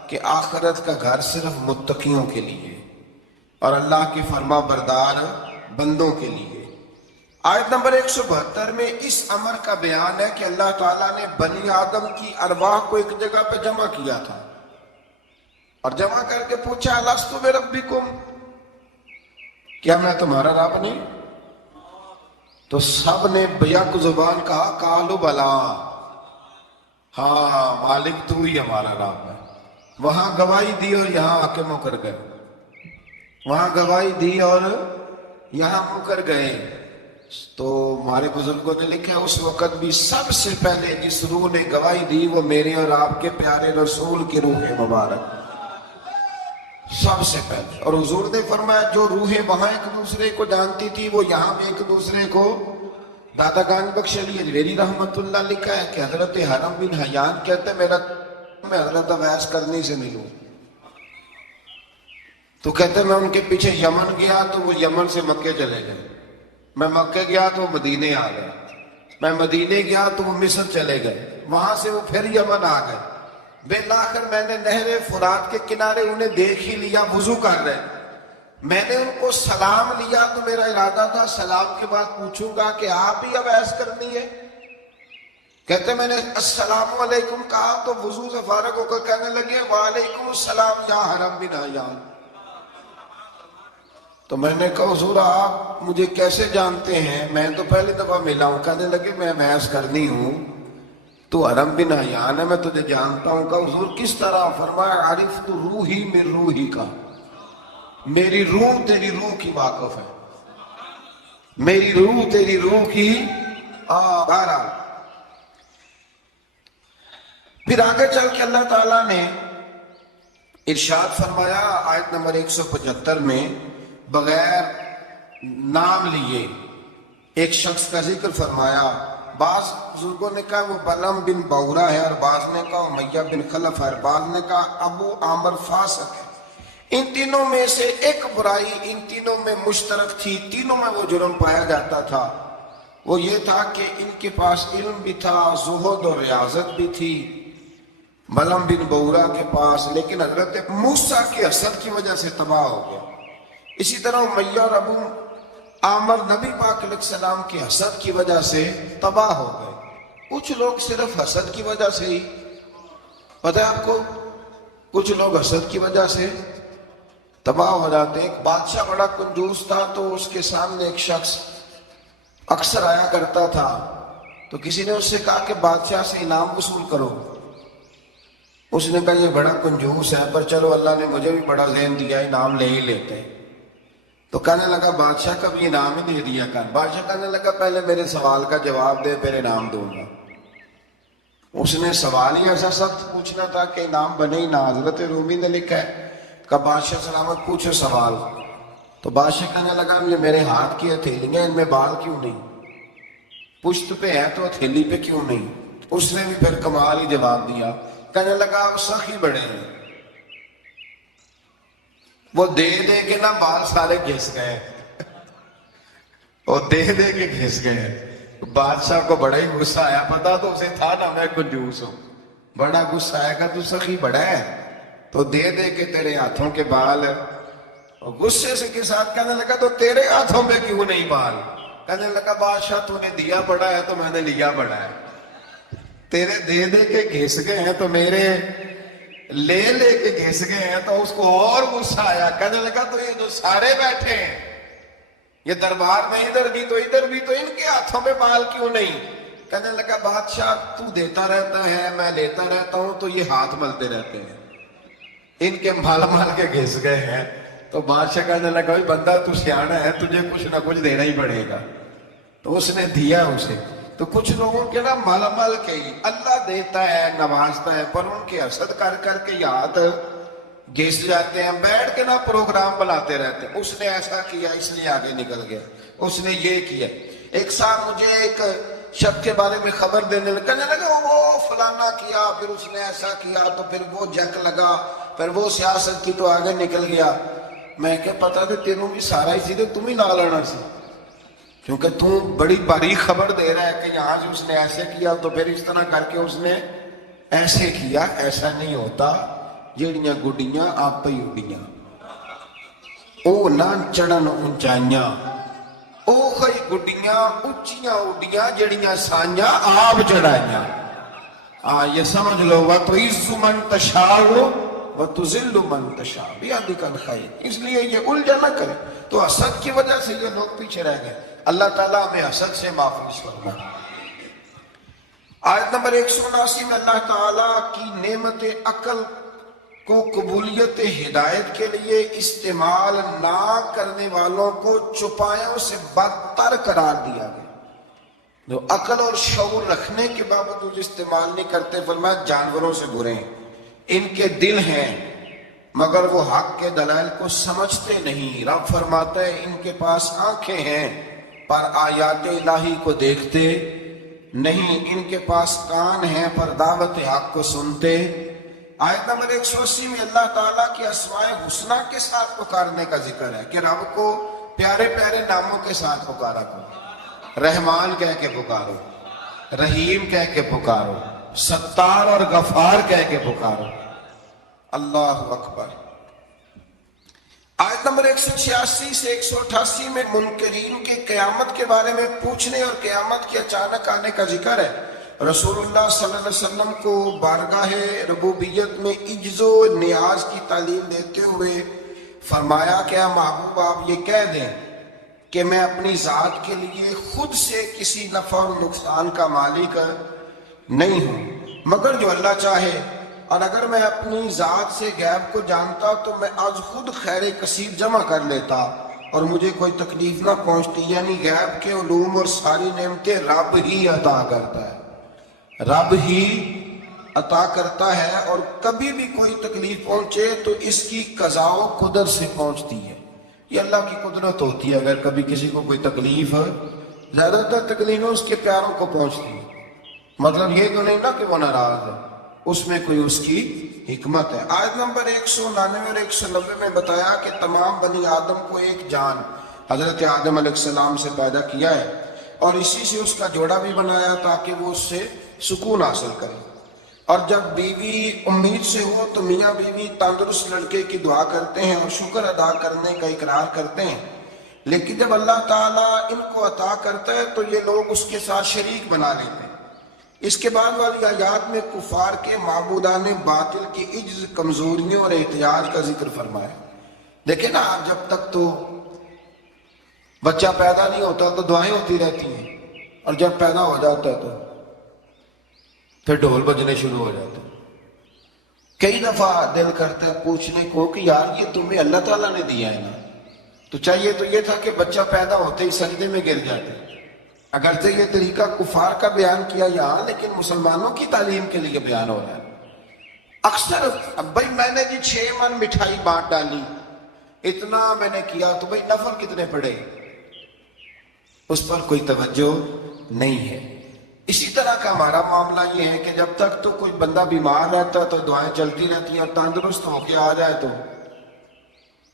کہ آخرت کا گھر صرف متقیوں کے لیے اور اللہ کی فرما بردار بندوں کے لیے۔ آیت نمبر 172 میں اس امر کا بیان ہے کہ اللہ تعالیٰ نے بنی آدم کی ارواح کو ایک جگہ پہ جمع کیا تھا اور جمع کر کے پوچھا الستو بربکم، کیا میں تمہارا رب نہیں؟ تو سب نے بیک زبان کہا قالوا بلا، ہاں مالک تو ہی ہمارا رب ہے۔ وہاں گواہی دی اور یہاں آ کے مکر گئے، وہاں گواہی دی اور یہاں مکر گئے۔ تو ہمارے بزرگوں نے لکھا اس وقت بھی سب سے پہلے جس روح نے گواہی دی وہ میرے اور آپ کے پیارے رسول کی روح مبارک سب سے پہلے۔ اور حضور نے فرمایا جو روحیں وہاں ایک دوسرے کو جانتی تھی وہ یہاں بھی ایک دوسرے کو دادا گانج بخش علی اجمیری رحمت اللہ لکھا ہے کہ حضرت حرم بن حیان کہتے ہیں میں حضرت اویس کرنی سے ملوں، تو کہتے ہیں میں ان کے پیچھے یمن گیا تو وہ یمن سے مکے چلے گئے، میں مکے گیا تو وہ مدینے آ گئے، میں مدینے گیا تو وہ مصر چلے گئے، وہاں سے وہ پھر یمن آ گئے، بالآخر میں نے نہر فرات کے کنارے انہیں دیکھ ہی لیا وضو کر رہے، میں نے ان کو سلام لیا تو میرا ارادہ تھا سلام کے بعد پوچھوں گا کہ آپ ہی اویس کرنی ہے؟ کہتے میں نے السلام علیکم کہا تو وضو سے فارغ ہو کر کہنے لگے وعلیکم السلام یا حرم بن حیان۔ تو میں نے کہا حضور آپ مجھے کیسے جانتے ہیں؟ میں تو پہلی دفعہ ملا ہوں۔ کہنے لگے میں اویس کرنی ہوں، تو حرم بن حیان ہے، میں تجھے جانتا ہوں۔ کہا حضور کس طرح؟ فرمایا عرفت روحی من روحی کا، میری روح تیری روح کی واقف ہے، میری روح تیری روح کی بہرحال۔ پھر آگے چل کے اللہ تعالیٰ نے ارشاد فرمایا آیت نمبر 175 میں بغیر نام لیے ایک شخص کا ذکر فرمایا۔ بعض بزرگوں نے کہا وہ بلم بن بورا ہے اور بعض نے کہا امیہ بن خلف ہے، بعض نے کہا ابو عامر فاسق ہے۔ ان تینوں میں سے ایک برائی ان تینوں میں مشترک تھی، تینوں میں وہ جرم پایا جاتا تھا، وہ یہ تھا کہ ان کے پاس علم بھی تھا، زہد اور ریاضت بھی تھی بلم بن بورا کے پاس، لیکن حضرت موسیٰ کے حسد کی وجہ سے تباہ ہو گیا۔ اسی طرح امیہ اور ابو عامر نبی پاک علیہ السلام کے حسد کی وجہ سے تباہ ہو گئے۔ کچھ لوگ صرف حسد کی وجہ سے ہی، پتہ ہے آپ کو، کچھ لوگ حسد کی وجہ سے تباہ ہو جاتے ہیں۔ ایک بادشاہ بڑا کنجوس تھا تو اس کے سامنے ایک شخص اکثر آیا کرتا تھا، تو کسی نے اس سے کہا کہ بادشاہ سے انعام وصول کرو۔ اس نے کہا یہ بڑا کنجوس ہے، پر چلو اللہ نے مجھے بھی بڑا ذہن دیا، انعام لے ہی لیتے ہیں۔ تو کہنے لگا بادشاہ کا بھی انعام ہی دے دیا کر۔ بادشاہ کہنے لگا پہلے میرے سوال کا جواب دے پھر انعام دوں گا۔ اس نے سوال ہی ایسا سخت پوچھنا تھا کہ انعام بنے ہی نہ۔ حضرت رومی نے لکھا ہے کہ بادشاہ سلامت پوچھو سوال، تو بادشاہ کہنے لگا یہ میرے ہاتھ کی ہتھیلیاں ان میں بال کیوں نہیں؟ پشت پہ ہے تو ہتھیلی پہ کیوں نہیں؟ اس نے بھی پھر کمال ہی جواب دیا، کہنے لگا آپ سخی بڑے ہیں، وہ دے دے کے نا بال سارے گھس گئے، وہ دے دے کے گھس گئے۔ بادشاہ کو بڑا ہی غصہ آیا، پتا تو اسے تھا نا میں کنجوس ہوں، بڑا غصہ آئے گا تو سخی بڑا ہے تو دے دے کے تیرے ہاتھوں کے بال، اور غصے سے کے ساتھ کہنے لگا تو تیرے ہاتھوں میں کیوں نہیں بال؟ کہنے لگا بادشاہ تو نے دیا بڑا ہے تو میں نے لیا بڑا ہے، تیرے دے دے کے گھس گئے ہیں تو میرے لے لے کے گھس گئے ہیں۔ تو اس کو اور غصہ آیا، کہنے لگا تو یہ جو سارے بیٹھے ہیں یہ دربار میں ادھر بھی تو ادھر بھی تو ان کے ہاتھوں میں بال کیوں نہیں؟ کہنے لگا بادشاہ تو دیتا رہتا ہے میں لیتا رہتا ہوں تو یہ ہاتھ ملتے رہتے ہیں، ان کے مال مال کے گھس گئے ہیں۔ تو بادشاہ کہنے لگا بھائی بندہ تو سیانا ہے، تجھے کچھ نہ کچھ دینا ہی پڑے گا. تو اس نے دیا اسے. تو کچھ لوگوں کے نا مالا مال کے اللہ دیتا ہے نوازتا ہے، پر ان کے حسد کر کر کے یاد گھس جاتے ہیں، بیٹھ کے نا پروگرام بناتے رہتے ہیں. اس نے ایسا کیا اس لیے آگے نکل گیا، اس نے یہ کیا. ایک صاحب مجھے ایک شخص کے بارے میں خبر دینے لگا، کہنے لگا وہ فلانا کیا، پھر اس نے ایسا کیا، تو پھر وہ جک لگا، پھر وہ سیاست کی تو آگے نکل گیا. میں کیا پتا تھا تینوں بھی سارا اسی دے تم ہی نہ لینا سی، کیونکہ تم بڑی باریک خبر دے رہا ہے کہ یہاں سے اس نے ایسے کیا تو پھر اس طرح کر کے اس نے ایسے کیا. ایسا نہیں ہوتا. جیڑیاں گڈیاں آپ ہی اڈیاں، او نہ چڑھن اونچائیاں، او خی گڈیاں اونچیاں اڈیاں جیڑیاں سائیاں آپ چڑھائیاں. یہ سمجھ لو وَتُعِزُّ مَن تَشَاءُ وَتُذِلُّ مَن تَشَاءُ بِيَدِكَ الْخَيْرُ. اس لیے یہ الجھا نہ کرے. تو حسد کی وجہ سے یہ لوگ پیچھے رہ گئے. اللہ تعالیٰ ہمیں حسد سے محفوظ فرمائے. آیت نمبر 179 میں اللہ تعالیٰ کی نعمت عقل کو قبولیت ہدایت کے لیے استعمال نہ کرنے والوں کو چپایوں سے بدتر قرار دیا گیا. جو عقل اور شعور رکھنے کے باوجود استعمال نہیں کرتے، فرمایا جانوروں سے برے ہیں. ان کے دل ہیں مگر وہ حق کے دلائل کو سمجھتے نہیں. رب فرماتا ہے ان کے پاس آنکھیں ہیں پر آیات الہی کو دیکھتے نہیں، ان کے پاس کان ہیں پر دعوت حق کو سنتے. آیت نمبر 180 میں اللہ تعالیٰ کی اسماء حسنہ کے ساتھ پکارنے کا ذکر ہے کہ رب کو پیارے پیارے ناموں کے ساتھ پکارا کرو. رحمان کہہ کے پکارو، رحیم کہہ کے پکارو، ستار اور غفار کہہ کے پکارو. اللہ اکبر. آیت نمبر 186 سے 188 میں منکرین کے قیامت کے بارے میں پوچھنے اور قیامت کے اچانک آنے کا ذکر ہے. رسول اللہ صلی اللہ علیہ وسلم کو بارگاہ ربوبیت میں عجز و نیاز کی تعلیم دیتے ہوئے فرمایا کہ اے محبوب آپ یہ کہہ دیں کہ میں اپنی ذات کے لیے خود سے کسی نفع اور نقصان کا مالک نہیں ہوں مگر جو اللہ چاہے، اور اگر میں اپنی ذات سے غیب کو جانتا تو میں آج خود خیر کثیر جمع کر لیتا اور مجھے کوئی تکلیف نہ پہنچتی. یعنی غیب کے علوم اور ساری نعمتیں رب ہی عطا کرتا ہے، رب ہی عطا کرتا ہے، اور کبھی بھی کوئی تکلیف پہنچے تو اس کی قضاء و قدر سے پہنچتی ہے. یہ اللہ کی قدرت ہوتی ہے. اگر کبھی کسی کو کوئی تکلیف، زیادہ تر تکلیفیں اس کے پیاروں کو پہنچتی ہیں. مطلب یہ تو نہیں نا کہ وہ ناراض ہے، اس میں کوئی اس کی حکمت ہے. آیت نمبر 199 اور 190 میں بتایا کہ تمام بنی آدم کو ایک جان حضرت آدم علیہ السلام سے پیدا کیا ہے اور اسی سے اس کا جوڑا بھی بنایا تاکہ وہ اس سے سکون حاصل کرے. اور جب بیوی امید سے ہو تو میاں بیوی تندرست لڑکے کی دعا کرتے ہیں اور شکر ادا کرنے کا اقرار کرتے ہیں. لیکن جب اللہ تعالیٰ ان کو عطا کرتا ہے تو یہ لوگ اس کے ساتھ شریک بنا لیتے ہیں. اس کے بعد والی آیات میں کفار کے معبودان باطل کی عجز، کمزوریوں اور احتیاج کا ذکر فرمایا. دیکھیں نا، جب تک تو بچہ پیدا نہیں ہوتا تو دعائیں ہوتی رہتی ہیں، اور جب پیدا ہو جاتا ہے تو پھر ڈھول بجنے شروع ہو جاتے ہیں. کئی دفعہ دل کرتا ہے پوچھنے کو کہ یار یہ تمہیں اللہ تعالیٰ نے دیا ہے نا، تو چاہیے تو یہ تھا کہ بچہ پیدا ہوتے ہی سجدے میں گر جاتے. اگرچہ یہ طریقہ کفار کا بیان کیا یہاں، لیکن مسلمانوں کی تعلیم کے لیے بیان ہو رہا ہے. اکثر بھائی میں نے جی 6 من مٹھائی بانٹ ڈالی، اتنا میں نے کیا، تو بھائی نفل کتنے پڑے، اس پر کوئی توجہ نہیں ہے. اسی طرح کا ہمارا معاملہ یہ ہے کہ جب تک تو کوئی بندہ بیمار رہتا ہے تو دعائیں چلتی رہتی ہیں، اور تندرست ہو کے آ جائے تو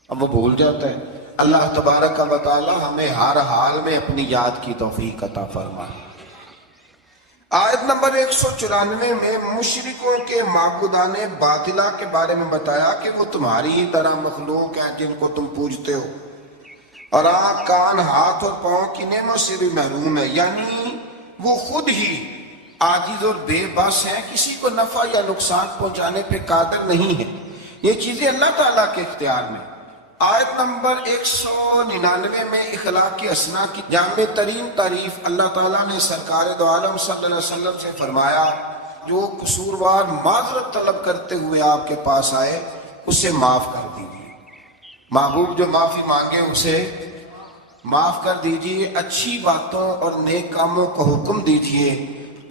اب وہ بھول جاتا ہے. اللہ تبارک و تعالی ہمیں ہر حال میں اپنی یاد کی توفیق عطا فرمائے. آیت نمبر 194 میں مشرکوں کے معبودان باطلہ کے بارے میں بتایا کہ وہ تمہاری ہی طرح مخلوق ہیں جن کو تم پوجتے ہو، اور آنکھ، کان، ہاتھ اور پاؤں کی نعمت سے بھی محروم ہے. یعنی وہ خود ہی عاجز اور بے بس ہیں، کسی کو نفع یا نقصان پہنچانے پہ قادر نہیں ہے. یہ چیزیں اللہ تعالیٰ کے اختیار میں. آیت نمبر 199 میں اخلاق حسنہ کی جامع ترین تعریف اللہ تعالیٰ نے سرکار دو عالم صلی اللہ علیہ وسلم سے فرمایا. جو قصوروار معذرت طلب کرتے ہوئے آپ کے پاس آئے اسے معاف کر دیجیے. محبوب جو معافی مانگے اسے معاف کر دیجئے، اچھی باتوں اور نیک کاموں کو حکم دیجئے،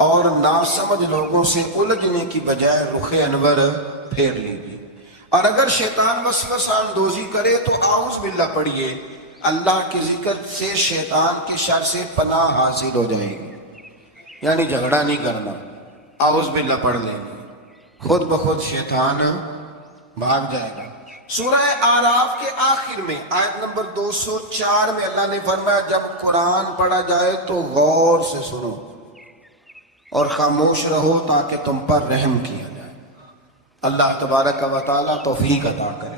اور ناسمجھ لوگوں سے الجھنے کی بجائے رخ انور پھیر لیجئے۔ اور اگر شیطان وسوسہ اندوزی کرے تو اعوذ باللہ پڑھیے، اللہ کے ذکر سے شیطان کے شر سے پناہ حاصل ہو جائے گی۔ یعنی جھگڑا نہیں کرنا، اعوذ باللہ پڑھ لیں گے، خود بخود شیطان بھاگ جائے گا۔ سورہ اعراف کے آخر میں آیت نمبر 204 میں اللہ نے فرمایا جب قرآن پڑھا جائے تو غور سے سنو اور خاموش رہو تاکہ تم پر رحم کیا جائے۔ اللہ تبارک و تعالیٰ توفیق عطا کرے۔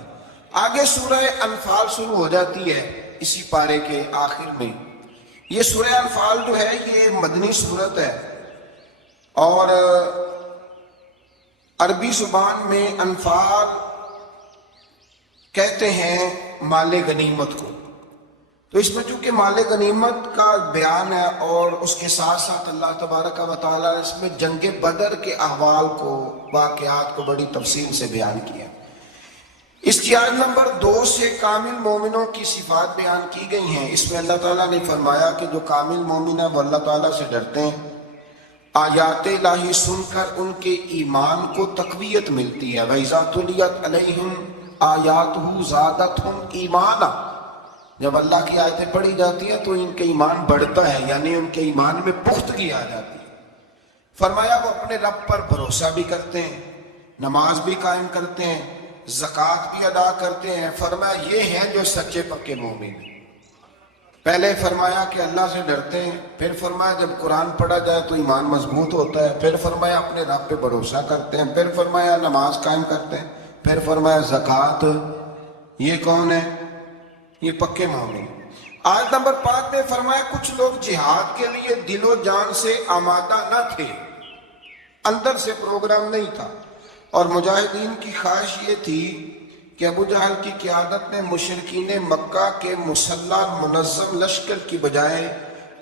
آگے سورہ انفال شروع ہو جاتی ہے اسی پارے کے آخر میں۔ یہ سورہ انفال جو ہے یہ مدنی سورت ہے، اور عربی زبان میں انفال کہتے ہیں مال غنیمت کو۔ تو اس میں چونکہ مال غنیمت کا بیان ہے، اور اس کے ساتھ ساتھ اللہ تبارک و تعالیٰ نے اس میں جنگ بدر کے احوال کو، واقعات کو بڑی تفصیل سے بیان کیا۔ اس کی آیت نمبر 2 سے کامل مومنوں کی صفات بیان کی گئی ہیں۔ اس میں اللہ تعالیٰ نے فرمایا کہ جو کامل مومن ہیں وہ اللہ تعالیٰ سے ڈرتے ہیں، آیات الہی سن کر ان کے ایمان کو تقویت ملتی ہے۔ وَإِذَا تُلِيَتْ عَلَيْهِمْ آیاتہ زادتہم ایمانا، جب اللہ کی آیتیں پڑھی جاتی ہیں تو ان کے ایمان بڑھتا ہے، یعنی ان کے ایمان میں پختگی آ جاتی ہے۔ فرمایا وہ اپنے رب پر بھروسہ بھی کرتے ہیں، نماز بھی قائم کرتے ہیں، زکوٰۃ بھی ادا کرتے ہیں۔ فرمایا یہ ہیں جو سچے پکے مومن ہیں۔ پہلے فرمایا کہ اللہ سے ڈرتے ہیں، پھر فرمایا جب قرآن پڑھا جائے تو ایمان مضبوط ہوتا ہے، پھر فرمایا اپنے رب پہ بھروسہ کرتے ہیں، پھر فرمایا نماز قائم کرتے ہیں، پھر فرمایا زکوٰۃ۔ یہ کون ہے؟ یہ پکے مومن۔ آیت نمبر 5 میں فرمایا کچھ لوگ جہاد کے لیے دل و جان سے آمادہ نہ تھے، اندر سے پروگرام نہیں تھا، اور مجاہدین کی خواہش یہ تھی کہ ابو جہل کی قیادت میں مشرکین مکہ کے مسلح منظم لشکر کی بجائے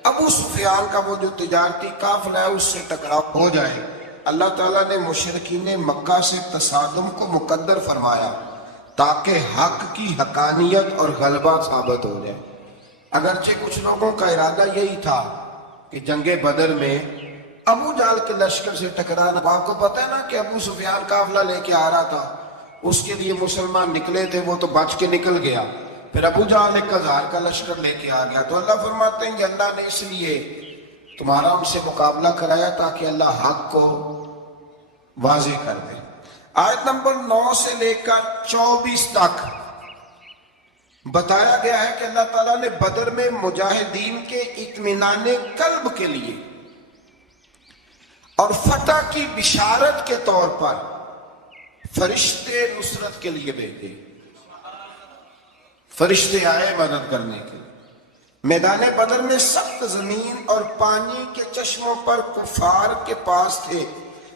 ابو سفیان کا وہ جو تجارتی قافلہ ہے اس سے ٹکراؤ ہو جائے۔ اللہ تعالیٰ نے مشرکین مکہ سے تصادم کو مقدر فرمایا تاکہ حق کی حقانیت اور غلبہ ثابت ہو جائے۔ اگرچہ کچھ لوگوں کا ارادہ یہی تھا کہ جنگ بدر میں ابو جہل کے لشکر سے ٹکرانا، آپ کو پتہ ہے نا کہ ابو سفیان قافلہ لے کے آ رہا تھا، اس کے لیے مسلمان نکلے تھے، وہ تو بچ کے نکل گیا، پھر ابو جہل 1000 کا لشکر لے کے آ گیا۔ تو اللہ فرماتے ہیں کہ اللہ نے اس لیے تمہارا ان سے مقابلہ کرایا تاکہ اللہ حق کو واضح کر دے۔ آیت نمبر 9 سے لے کر 24 تک بتایا گیا ہے کہ اللہ تعالیٰ نے بدر میں مجاہدین کے اطمینان قلب کے لیے اور فتح کی بشارت کے طور پر فرشتے نصرت کے لیے بھیجے۔ فرشتے آئے مدد کرنے کے۔ میدان بدر میں سخت زمین اور پانی کے چشموں پر کفار کے پاس تھے،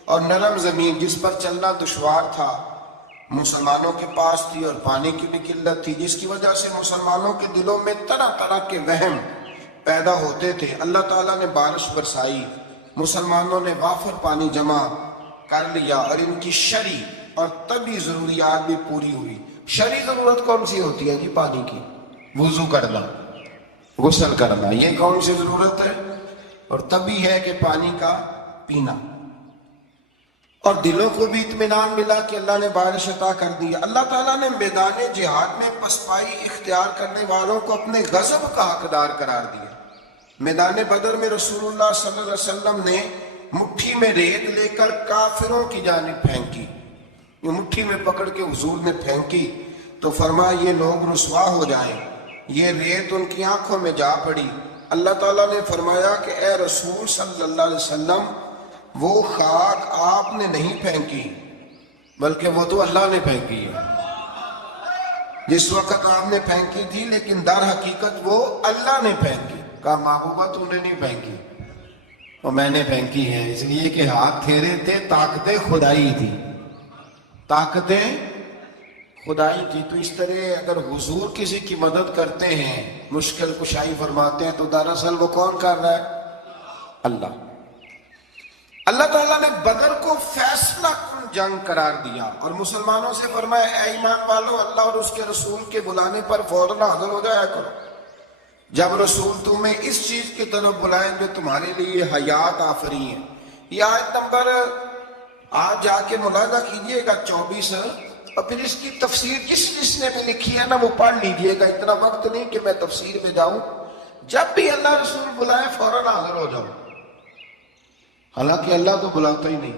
اور نرم زمین جس پر چلنا دشوار تھا مسلمانوں کے پاس تھی، اور پانی کی بھی قلت تھی، جس کی وجہ سے مسلمانوں کے دلوں میں طرح طرح کے وہم پیدا ہوتے تھے۔ اللہ تعالیٰ نے بارش برسائی، مسلمانوں نے وافر پانی جمع کر لیا، اور ان کی شرعی اور طبی ضروریات بھی پوری ہوئی۔ شرعی ضرورت کون سی ہوتی ہے جی؟ پانی کی، وضو کرنا، غسل کرنا، یہ کون سی ضرورت ہے؟ اور طبی ہے کہ پانی کا پینا۔ اور دلوں کو بھی اطمینان ملا کہ اللہ نے بارش عطا کر دی۔ اللہ تعالیٰ نے میدان جہاد میں پسپائی اختیار کرنے والوں کو اپنے غضب کا حقدار قرار دیا۔ میدان بدر میں رسول اللہ صلی اللہ علیہ وسلم نے مٹھی میں ریت لے کر کافروں کی جانب پھینکی، یہ مٹھی میں پکڑ کے حضور نے پھینکی تو فرمایا یہ لوگ رسوا ہو جائیں، یہ ریت ان کی آنکھوں میں جا پڑی۔ اللہ تعالیٰ نے فرمایا کہ اے رسول صلی اللہ علیہ وسلم، وہ خاک آپ نے نہیں پھینکی بلکہ وہ تو اللہ نے پھینکی ہے۔ جس وقت آپ نے پھینکی تھی لیکن در حقیقت وہ اللہ نے پھینکی۔ کہا محبوبہ تو نے نہیں پھینکی، اور میں نے پھینکی ہے، اس لیے کہ ہاتھ تھیرے تھے، طاقتیں خدائی تھی، طاقتیں خدائی تھی۔ تو اس طرح اگر حضور کسی کی مدد کرتے ہیں، مشکل کشائی فرماتے ہیں، تو دراصل وہ کون کر رہا ہے؟ اللہ۔ اللہ تعالیٰ نے بدر کو فیصلہ کن جنگ قرار دیا اور مسلمانوں سے فرمایا اے ایمان والو اللہ اور اس کے رسول کے بلانے پر فوراً حاضر ہو جایا کرو. جب رسول تمہیں اس چیز کی طرف بلائیں جو تمہارے لیے حیات آفری ہیں. یہ آیت نمبر آج جا کے ملاحظہ کیجئے گا 24 اور پھر اس کی تفسیر جس نے بھی لکھی ہے نا وہ پڑھ لیجئے گا. اتنا وقت نہیں کہ میں تفسیر میں جاؤں. جب بھی اللہ رسول بلائے فوراً حاضر ہو جاؤ. حالانکہ اللہ تو بلاتا ہی نہیں.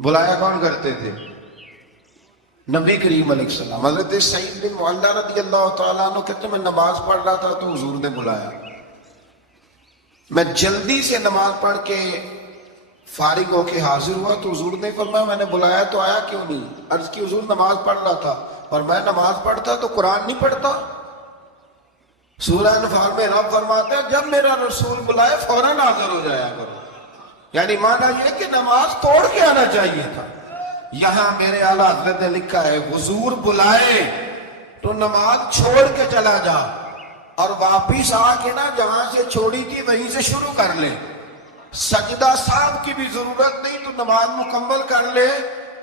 بلایا کون کرتے تھے؟ نبی کریم علیہ السلام. حضرت سعید بن معلہ رضی اللہ تعالیٰ عنہ کہتے میں نماز پڑھ رہا تھا تو حضور نے بلایا. میں جلدی سے نماز پڑھ کے فارغ ہو کے حاضر ہوا تو حضور نے فرمایا میں نے بلایا تو آیا کیوں نہیں؟ عرض کی حضور نماز پڑھ رہا تھا. اور میں نماز پڑھتا تو قرآن نہیں پڑھتا. سورہ انفال میں رب فرماتا ہے جب میرا رسول بلائے فوراً حاضر ہو جایا کرو. یعنی مانا یہ کہ نماز توڑ کے آنا چاہیے تھا. یہاں میرے اعلیٰ حضرت نے لکھا ہے حضور بلائے تو نماز چھوڑ کے چلا جا اور واپس آ کے نا جہاں سے چھوڑی تھی وہیں سے شروع کر لے. سجدہ صاحب کی بھی ضرورت نہیں تو نماز مکمل کر لے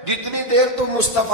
جتنی دیر تو مصطفیٰ